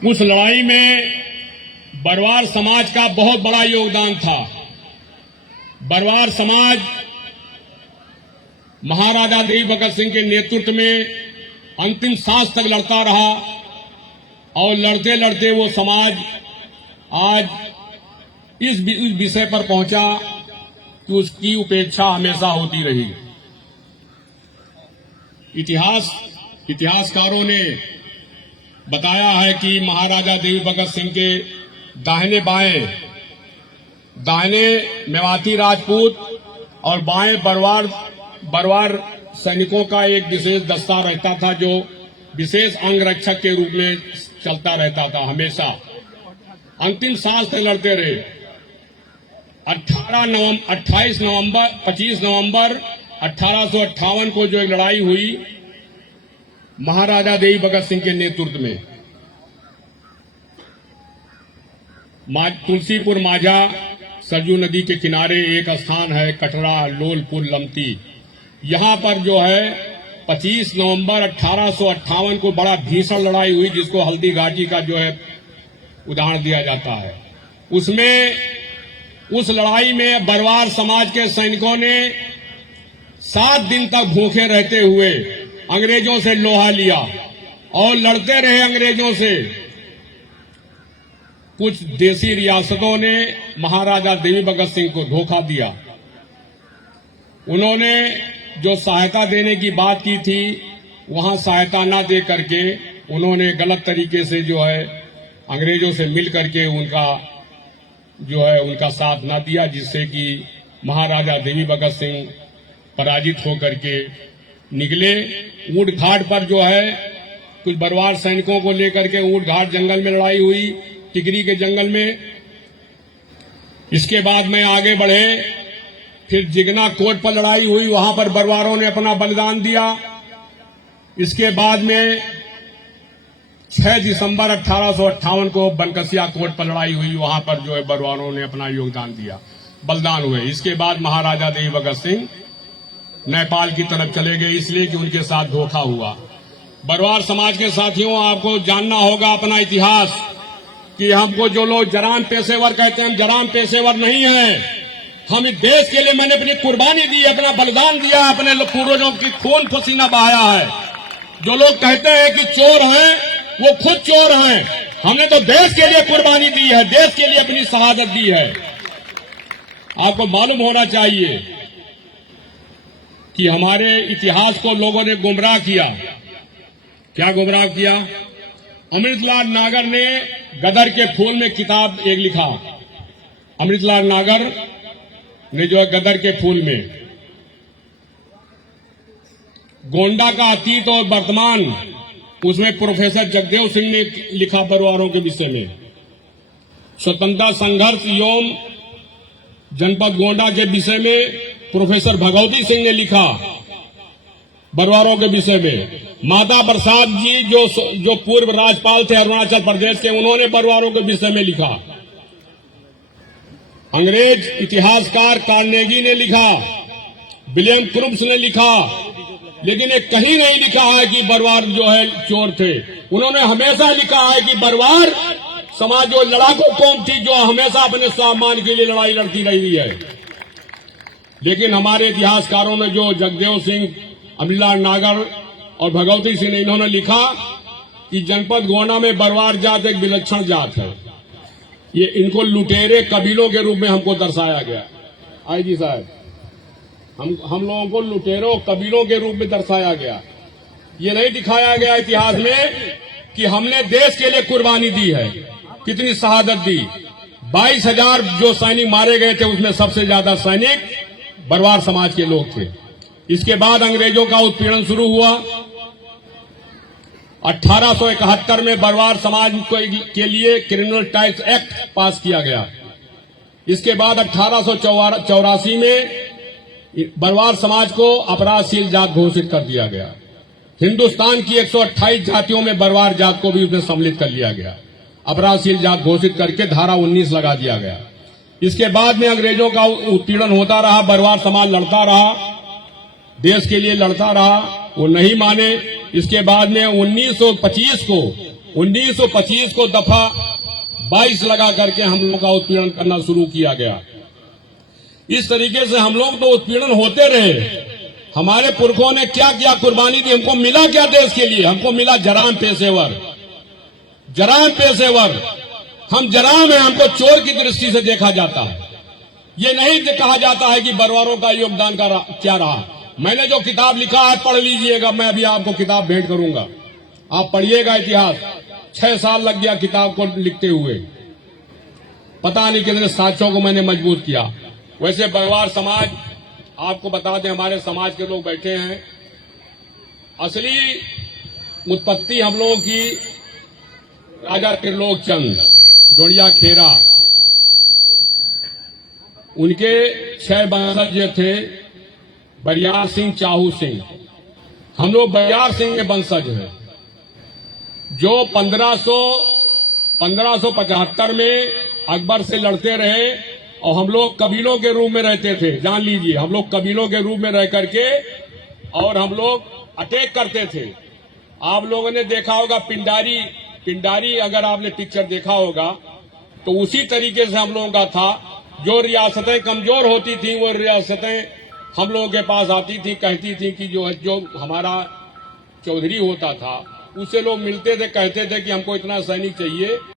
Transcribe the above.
उस लड़ाई में बरवार समाज का बहुत बड़ा योगदान था। बरवार समाज महाराजा देवी भगत सिंह के नेतृत्व में अंतिम सांस तक लड़ता रहा और लड़ते लड़ते वो समाज आज इस विषय पर पहुंचा कि उसकी उपेक्षा हमेशा होती रही। इतिहासकारों ने बताया है कि महाराजा देवी भगत सिंह के दाहिने बाएं, दाहिने मेवाती राजपूत और बाएं बरवार सैनिकों का एक विशेष दस्ता रहता था जो विशेष अंगरक्षक के रूप में चलता रहता था। हमेशा अंतिम सांस तक लड़ते रहे। 25 नवंबर 1858 को जो एक लड़ाई हुई महाराजा देवी भगत सिंह के नेतृत्व में, तुलसीपुर माझा सरजू नदी के किनारे एक स्थान है कटरा लोलपुर लमती, यहां पर जो है 25 नवंबर 1858 को बड़ा भीषण लड़ाई हुई जिसको हल्दी घाटी का जो है उदाहरण दिया जाता है। उस लड़ाई में बरवार समाज के सैनिकों ने 7 दिन तक भूखे रहते हुए अंग्रेजों से लोहा लिया और लड़ते रहे अंग्रेजों से। कुछ देसी रियासतों ने महाराजा देवी भगत सिंह को धोखा दिया। उन्होंने जो सहायता देने की बात की थी वहां सहायता न दे करके उन्होंने गलत तरीके से जो है अंग्रेजों से मिल करके उनका साथ न दिया, जिससे कि महाराजा देवी भगत सिंह पराजित होकर के निकले। ऊंट घाट पर जो है कुछ बरवार सैनिकों को लेकर के ऊंट घाट जंगल में लड़ाई हुई, टिकरी के जंगल में। इसके बाद में आगे बढ़े, फिर जिगना कोट पर लड़ाई हुई, वहां पर बरवारों ने अपना बलिदान दिया। इसके बाद में 6 दिसंबर 1858 को बनकसिया कोट पर लड़ाई हुई, वहां पर जो है बरवारों ने अपना योगदान दिया, बलिदान हुए। इसके बाद महाराजा देवी भगत सिंह नेपाल की तरफ चले गए, इसलिए कि उनके साथ धोखा हुआ। बरवार समाज के साथियों, आपको जानना होगा अपना इतिहास कि हमको जो लोग जरान पेशेवर कहते हैं, हम जरान पेशेवर नहीं है। हम इस देश के लिए मैंने अपनी कुर्बानी दी, अपना बलिदान दिया, अपने पूर्वजों की खून पसीना बहाया है। जो लोग कहते हैं कि चोर हैं, वो खुद चोर हैं। हमने तो देश के लिए कुर्बानी दी है, देश के लिए अपनी शहादत दी है। आपको मालूम होना चाहिए कि हमारे इतिहास को लोगों ने गुमराह किया। क्या गुमराह किया? अमृतलाल नागर ने गदर के फूल में किताब एक लिखा। अमृतलाल नागर ने जो है गदर के फूल में गोंडा का अतीत और वर्तमान, उसमें प्रोफेसर जगदेव सिंह ने लिखा बरवारों के विषय में। स्वतंत्रता संघर्ष एवं जनपद गोंडा के विषय में प्रोफेसर भगवती सिंह ने लिखा बरवारों के विषय में। माता प्रसाद जी जो पूर्व राज्यपाल थे अरुणाचल प्रदेश के, उन्होंने बरवारों के विषय में लिखा। अंग्रेज इतिहासकार कार्नेगी ने लिखा, विलियम क्रुप्स ने लिखा, लेकिन ये कहीं नहीं लिखा है कि बरवार जो है चोर थे। उन्होंने हमेशा लिखा है कि बरवार समाज जो लड़ाकू कौम थी, जो हमेशा अपने स्वाभिमान के लिए लड़ाई लड़ती रही है। लेकिन हमारे इतिहासकारों में जो जगदेव सिंह, अमृतलाल नागर और भगवती सिंह ने, इन्होंने लिखा कि जनपद गोंडा में बरवार जात एक विलक्षण जात है। ये इनको लुटेरे कबीलों के रूप में हमको दर्शाया गया। आईजी साहब, हम लोगों को लुटेरों कबीलों के रूप में दर्शाया गया। ये नहीं दिखाया गया इतिहास में कि हमने देश के लिए कुर्बानी दी है, कितनी शहादत दी। 22,000 जो सैनिक मारे गए थे, उसमें सबसे ज्यादा सैनिक बरवार समाज के लोग थे। इसके बाद अंग्रेजों का उत्पीड़न शुरू हुआ। 1871 में बरवार समाज के लिए क्रिमिनल टैक्स एक्ट पास किया गया। इसके बाद 1884 में बरवार समाज को अपराधशील जात घोषित कर दिया गया। हिंदुस्तान की 128 जातियों में बरवार जात को भी उसमें सम्मिलित कर लिया गया। अपराधशील जात घोषित करके धारा 19 लगा दिया गया। इसके बाद में अंग्रेजों का उत्पीड़न होता रहा, बरवार समाज लड़ता रहा, देश के लिए लड़ता रहा, वो नहीं माने। इसके बाद में 1925 को 1925 को दफा 22 लगा करके हम लोग का उत्पीड़न करना शुरू किया गया। इस तरीके से हम लोग तो उत्पीड़न होते रहे। हमारे पुरखों ने क्या क्या कुर्बानी दी, हमको मिला क्या देश के लिए? हमको मिला जराम पेशेवर, जराम पेशेवर। हम जराम हैं, हमको चोर की दृष्टि से देखा जाता है। ये नहीं कहा जाता है कि बरवारों का योगदान क्या रहा। मैंने जो किताब लिखा है पढ़ लीजिएगा, मैं अभी आपको किताब भेंट करूंगा, आप पढ़िएगा इतिहास। 6 साल लग गया किताब को लिखते हुए, पता नहीं कितने साथियों को मैंने मजबूर किया। वैसे बरवार समाज, आपको बता दें, हमारे समाज के लोग बैठे हैं। असली उत्पत्ति हम लोगों की राजा त्रिलोक चंद डोड़िया खेरा, उनके 6 वंशज थे, बरियार सिंह, चाहू सिंह। हम लोग बरियार सिंह के वंशज हैं, जो 1575 में अकबर से लड़ते रहे और हम लोग कबीलों के रूप में रहते थे। जान लीजिए, हम लोग कबीलों के रूप में रह करके और हम लोग अटैक करते थे। आप लोगों ने देखा होगा पिंडारी, पिंडारी अगर आपने पिक्चर देखा होगा तो उसी तरीके से हम लोगों का था। जो रियासतें कमजोर होती थी वो रियासतें हम लोगों के पास आती थी, कहती थी कि जो हमारा चौधरी होता था उससे लोग मिलते थे, कहते थे कि हमको इतना सैनिक चाहिए।